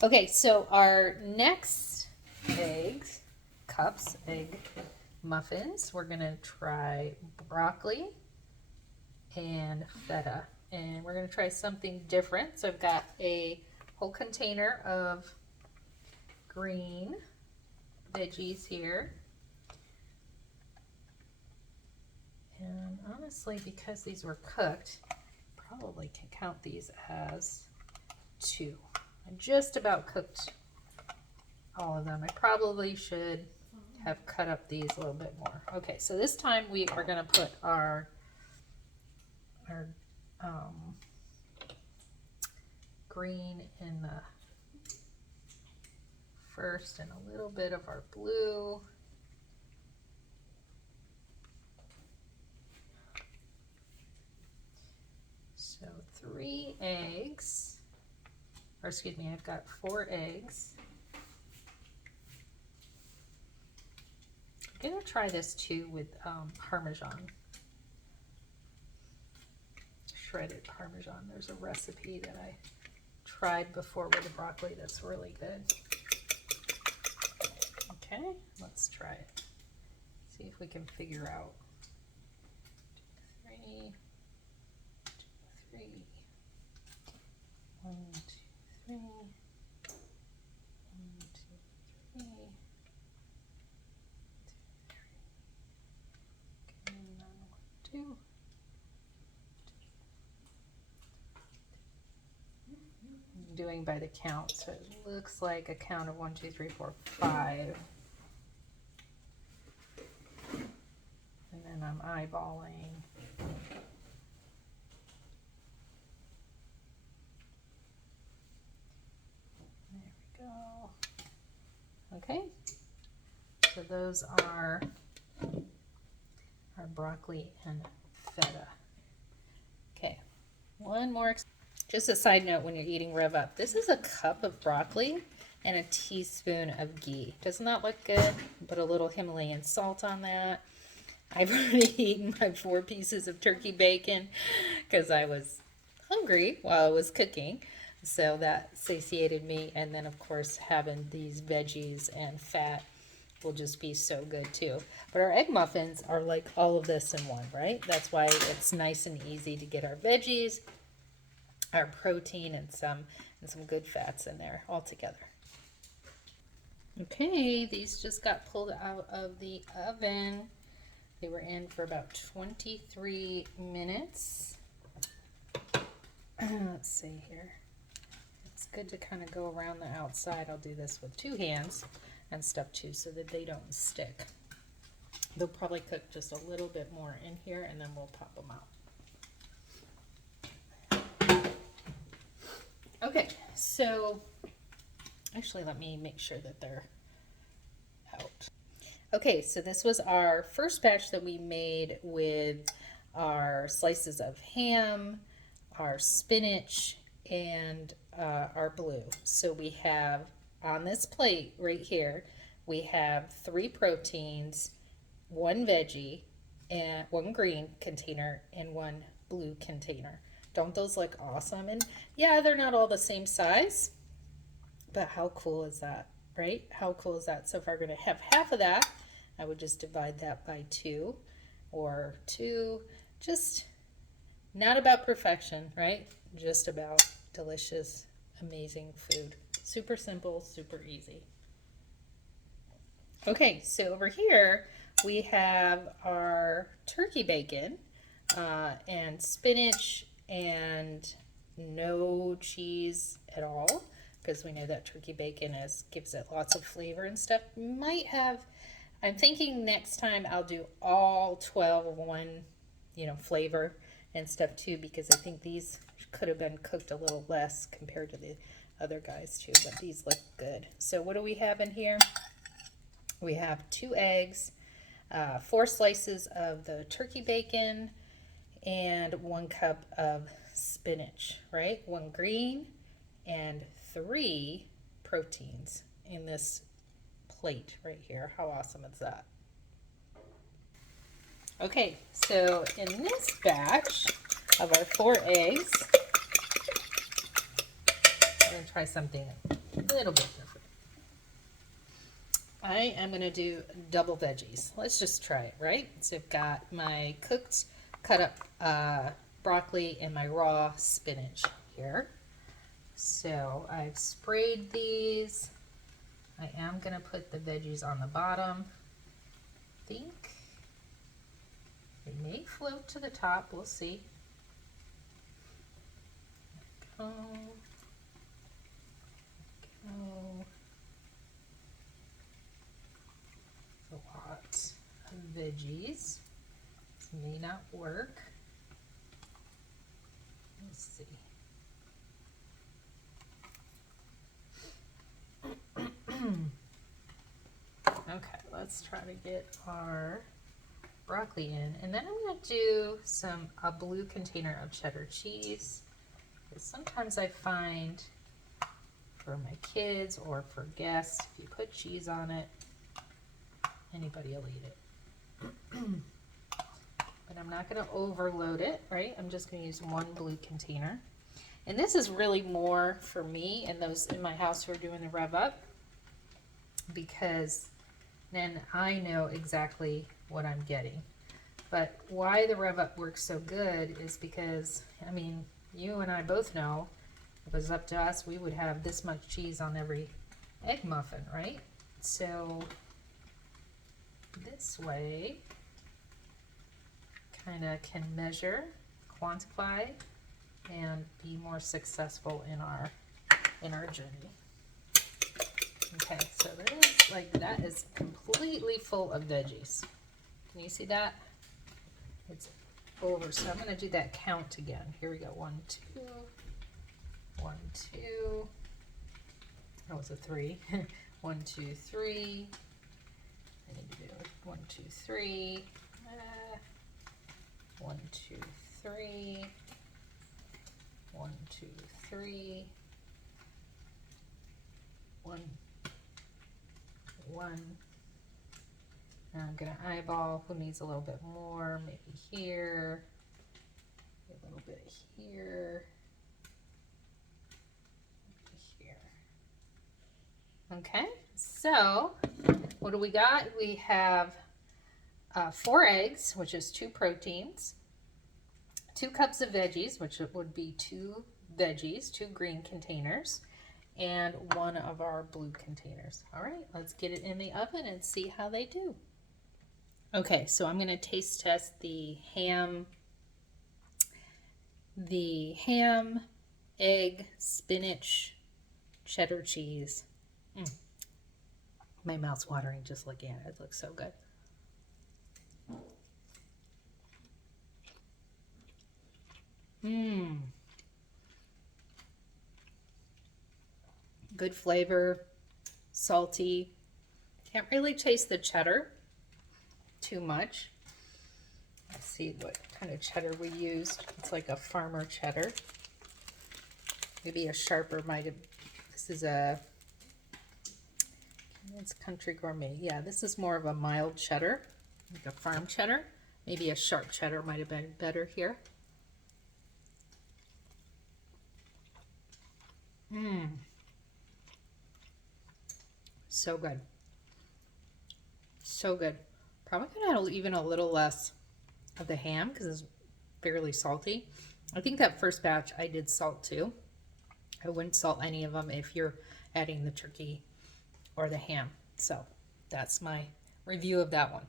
Okay, so our next egg muffins, we're gonna try broccoli and feta. And we're gonna try something different. So I've got a whole container of green veggies here. And honestly, because these were cooked, probably can count these as 2. I just about cooked all of them. I probably should have cut up these a little bit more. Okay, so this time we are going to put our green in the first and a little bit of our blue. So 3 eggs, or excuse me, I've got 4 eggs. I'm gonna try this too with Parmesan, shredded Parmesan. There's a recipe that I tried before with the broccoli that's really good. Okay, let's try it. See if we can figure out. 3, 2, 3. 1, 2, 3. 1, 2, 3. Okay, now 2. I'm doing by the count, so it looks like a count of 1, 2, 3, 4, 5. And then I'm eyeballing. There we go. Okay, so those are our broccoli and feta. Okay, one more. Just a side note when you're eating Rev Up, this is a cup of broccoli and a teaspoon of ghee. Does not look good, but a little Himalayan salt on that. I've already eaten my 4 pieces of turkey bacon because I was hungry while I was cooking. So that satiated me. And then, of course, having these veggies and fat will just be so good too. But our egg muffins are like all of this in one, right? That's why it's nice and easy to get our veggies, our protein, and some good fats in there all together. Okay, these just got pulled out of the oven. They were in for about 23 minutes. Let's see here. It's good to kind of go around the outside. I'll do this with 2 hands and stuff too so that they don't stick. They'll probably cook just a little bit more in here and then we'll pop them out. Okay, so actually let me make sure that they're out. Okay, so this was our first batch that we made with our slices of ham, our spinach, and our blue. So we have on this plate right here, we have 3 proteins, 1 veggie, and 1 green container, and 1 blue container. Don't those look awesome? And yeah, they're not all the same size, but how cool is that, right? How cool is that? So if I'm going to have half of that, I would just divide that by 2 or 2. Just not about perfection, right? Just about delicious, amazing food. Super simple, super easy. Okay, so over here we have our turkey bacon and spinach and no cheese at all because we know that turkey bacon gives it lots of flavor and stuff. Might have, I'm thinking next time I'll do all 12 of one, flavor and stuff too, because I think these could have been cooked a little less compared to the other guys too, but these look good. So what do we have in here? We have 2 eggs, 4 slices of the turkey bacon, and 1 cup of spinach, right? 1 green and 3 proteins in this plate right here. How awesome is that? Okay, so in this batch of our 4 eggs, I'm going to try something A little bit different. I am going to do double veggies. Let's just try it, right? So I've got my cooked, cut up broccoli and my raw spinach here. So I've sprayed these. I am going to put the veggies on the bottom. I think they may float to the top. We'll see. There we go. There we go. A lot of veggies. This may not work. Let's see. Okay, let's try to get our broccoli in. And then I'm going to do a blue container of cheddar cheese. Because sometimes I find for my kids or for guests, if you put cheese on it, anybody will eat it. But I'm not going to overload it, right? I'm just going to use one blue container. And this is really more for me and those in my house who are doing the rev up, because then I know exactly what I'm getting. But why the rev up works so good is because, I mean, you and I both know if it was up to us, we would have this much cheese on every egg muffin, right? So this way kind of can measure, quantify, and be more successful in our journey. Okay, so that is completely full of veggies. Can you see that? It's over. So I'm going to do that count again. Here we go. 1, 2, 1, 2. That was a 3. 1, 2, 3. I need to do 1, 2, 3. 1, 2, 3. 1, 2, 3. 1, 1. Now I'm going to eyeball who needs a little bit more. Maybe here. A little bit here. Here. Okay, so what do we got? We have 4 eggs, which is 2 proteins, 2 cups of veggies, which would be 2 veggies, 2 green containers, and 1 of our blue containers. All right, let's get it in the oven and see how they do. Okay, so I'm going to taste test the ham, egg, spinach, cheddar cheese. My mouth's watering just looking at it. It looks so good. Good flavor, salty. Can't really taste the cheddar too much. Let's see what kind of cheddar we used. It's like a farmer cheddar. Maybe a sharper might have. This is it's Country Gourmet. Yeah, this is more of a mild cheddar, like a farm cheddar. Maybe a sharp cheddar might have been better here. So good. So good. Probably gonna add even a little less of the ham because it's fairly salty. I think that first batch I did salt too. I wouldn't salt any of them if you're adding the turkey or the ham. So that's my review of that one.